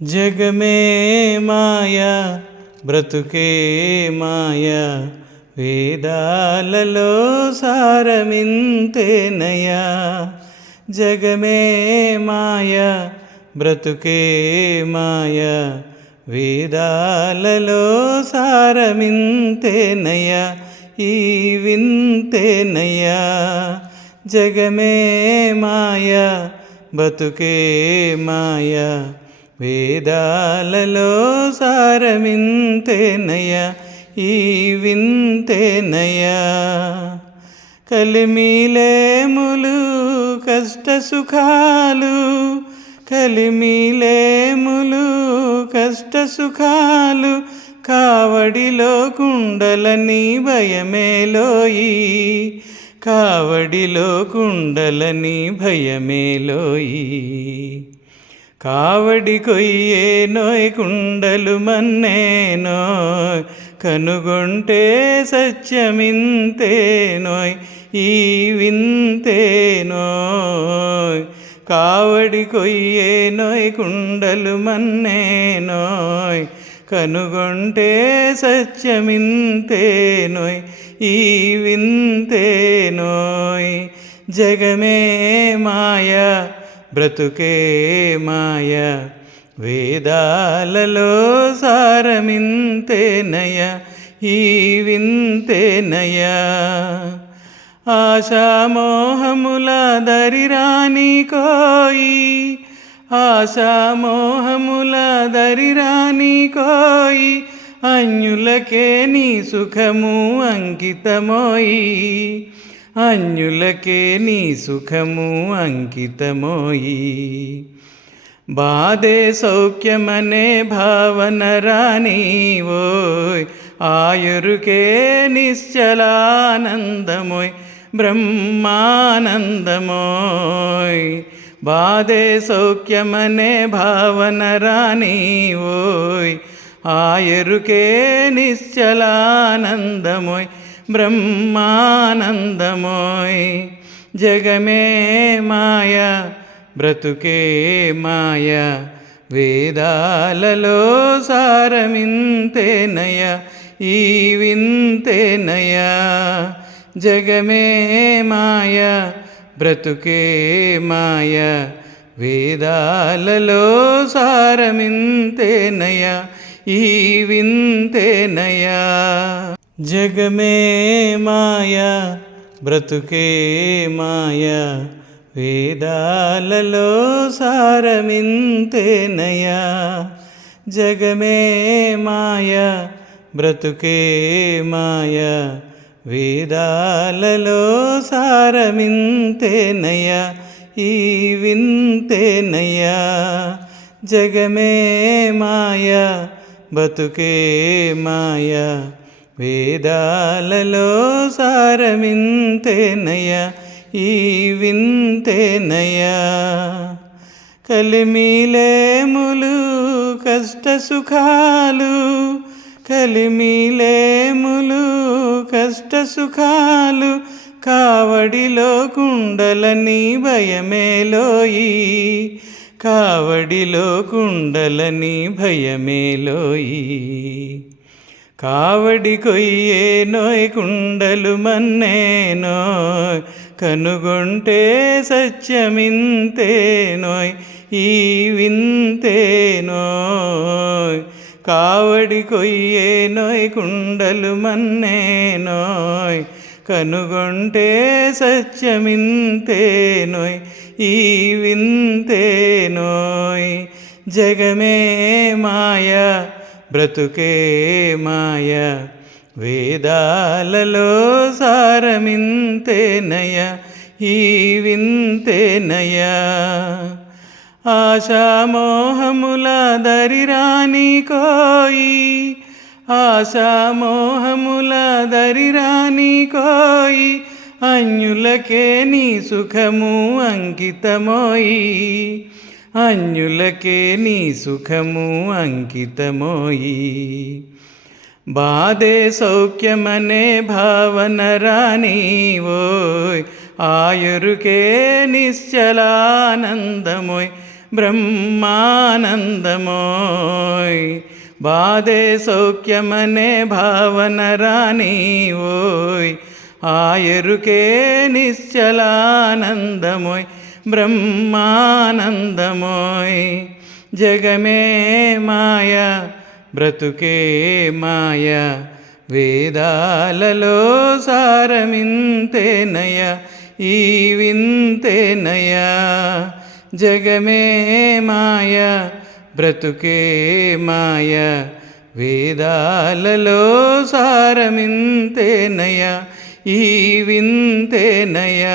జగమే మాయా బ్రతుకే మాయా వేదాలలో సారమింతేనయా. జగమే మాయా బ్రతుకే మాయా వేదాలలో సారమింతేనయా. ఈ వింతేనయా జగమే మాయా బతుకే మాయా వేదాలలో సారమింతేనయా. ఈ వింతేనయా కలిమిలేములు కష్ట సుఖాలు, కలిమిలేములు కష్ట సుఖాలు, కావడిలో కుండలని భయమేలోయి, కావడిలో కుండలని భయమేలోయి. కావడి కొయ్యే నోయ్ కుండలు మన్నే నోయ్, కనుగొంటే సత్యమింతే నోయ్. ఈ వింతే నోయ్ కావడి కొయ్యే నోయ్ కుండలు మన్నే నోయ్, కనుగొంటే సత్యమింతే నోయ్. ఈ వింతే నోయ్ జగమే మాయా బ్రతుకే మాయా వేదాలలో సారమింతేనయా. ఈ వింతేనయా ఆశామోహముల దరిరాని కోయి, ఆశామోహముల దరిరాని కోయి, అన్యులకే నీ సుఖము అంకితమోయి, అన్యులకే నీ సుఖము అంకితమోయి. బాధే సౌఖ్యమనే భావన రానివోయ్, ఆయురుకే నిశ్చలానందమోయ్ బ్రహ్మానందమోయ్. బాధే సౌఖ్యమనే భావన రానివోయ్, ఆయురుకే నిశ్చలానందమోయ్ బ్రహ్మానందమోయ్. జగమే మాయా బ్రతుకే మాయా వేదాలలో సారమింతేనయా. ఈ వింతేనయా జగమే మాయా బ్రతుకే మాయా వేదాలలో సారమింతేనయా. ఈ వింతేనయా జగమే మాయా బ్రతుకే మాయా వేదాలలో సారమింతేనయా. జగమే మాయా బ్రతుకే మాయా వేదాలలో సారమింతేనయా. ఈ వింతేనయా జగమే మాయా బతుకే మాయా వేదాలలో సారమింతేనయా. ఈ వింతేనయా కలిమిలేములు కష్ట సుఖాలు, కలిమిలేములు కష్ట సుఖాలు, కావడిలో కుండలని భయమేలోయి, కావడిలో కుండలని భయమేలోయి. కావడి కొయ్యే నోయ్ కుండలు మన్నే నోయ్, కనుగొంటే సత్యమింతే నోయ్. ఈ వింతే నోయ్ కావడి కొయ్యే నోయ్ కుండలు మన్నే నోయ్, కనుగొంటే సత్యమింతే నోయ్. ఈ వింతే నోయ్ జగమే మాయా బ్రతుకే మాయా వేదాలలో సారమింతేనయా. ఈ వింతేనయా ఆశామోహముల దరిరాని కోయి, ఆశామోహముల దరిరాని కోయి, అన్యులకే నీ సుఖము అంకితమోయి, అన్యులకే నీ సుఖము అంకితమోయి. బాధే సౌఖ్యమనే భావన రానివోయ్, ఆయురుకే నిశ్చలానందమోయ్ బ్రహ్మానందమోయ్. బాధే సౌఖ్యమనే భావన రానివోయ్, ఆ ఎరుకే నిశ్చలానందమోయ్, బ్రహ్మానందమోయ్. జగమే మాయ, బ్రతుకే మాయ, వేదాలలో సారమింతేనయ, ఈ వింతేనయ. జగమే మాయ, బ్రతుకే మాయ, వేదాలలో సారమింతేనయ, ఈ వింతేనయ.